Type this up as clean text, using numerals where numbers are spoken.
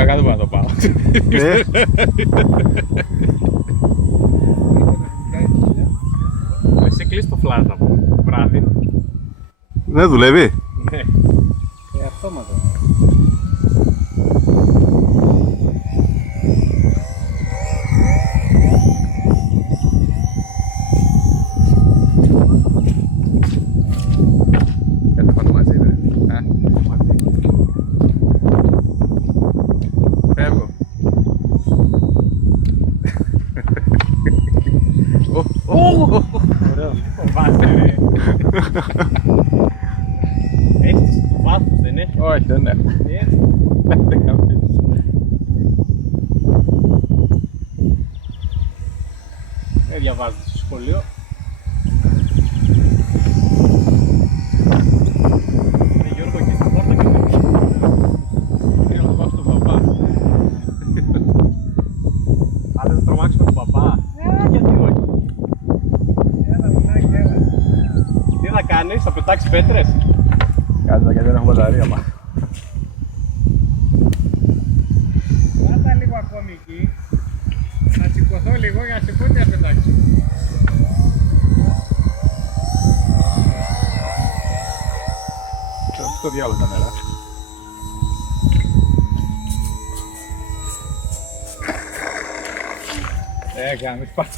πιο κάτω που να το πάω. Εσύ κλείς το flash από βράδυ. Δεν δουλεύει. Ναι. Αυτόματα. Θα πάμε μαζί, βρε. Φεύγω. Ωραίο. Φοβάστε ρε. Αίσθηση του βάθους δεν έχει. Όχι, δεν έχω. Δεν κάνω. Δεν διαβάζετε στο σχολείο. Γιώργο εκεί στην πόρτα και θέλω να πάω στον παπά. Αν δεν τρομάξουμε τον παπά. Γιατί όχι. Έλα, μουλάκι, έλα. Τι θα κάνεις, θα πετάξεις πέτρες. Κάτσε γιατί δεν έχω μπαταρία, μα. Πάτα λίγο ακόμη εκεί. Να σηκωθώ λίγο για να σε πω τι θα πετάξω. Στο διάλογο τα μέρα. Γάμις, πάτε.